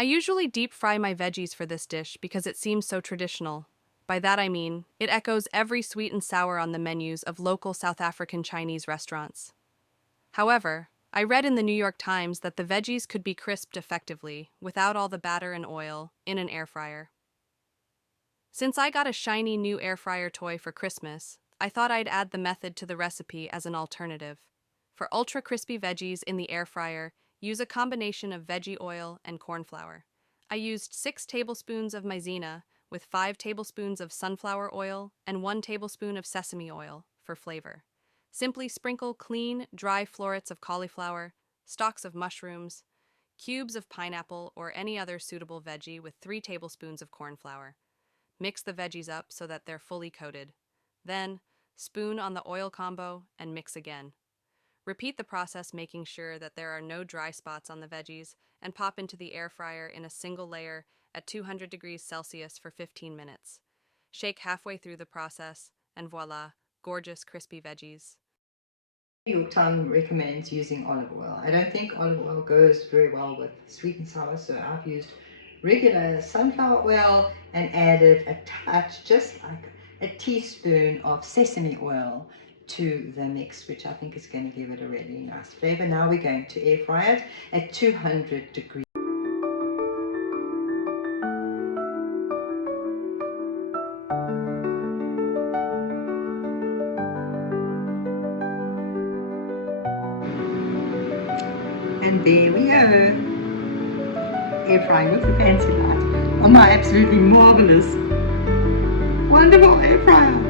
I usually deep fry my veggies for this dish because it seems so traditional. By that I mean, it echoes every sweet and sour on the menus of local South African Chinese restaurants. However, I read in the New York Times that the veggies could be crisped effectively, without all the batter and oil, in an air fryer. Since I got a shiny new air fryer toy for Christmas, I thought I'd add the method to the recipe as an alternative. For ultra crispy veggies in the air fryer, use a combination of veggie oil and corn flour. I used 6 tablespoons of maizena with 5 tablespoons of sunflower oil and 1 tablespoon of sesame oil for flavor. Simply sprinkle clean, dry florets of cauliflower, stalks of mushrooms, cubes of pineapple or any other suitable veggie with 3 tablespoons of corn flour. Mix the veggies up so that they're fully coated. Then, spoon on the oil combo and mix again. Repeat the process, making sure that there are no dry spots on the veggies, and pop into the air fryer in a single layer at 200 degrees Celsius for 15 minutes. Shake halfway through the process, and voila, gorgeous crispy veggies. New York Times recommends using olive oil. I don't think olive oil goes very well with sweet and sour, so I've used regular sunflower oil and added a touch, just like a teaspoon of sesame oil to the mix, which I think is going to give it a really nice flavor. Now we're going to air fry it at 200 degrees. And there we go. Air frying with the fancy light on my absolutely marvelous, wonderful air fryer.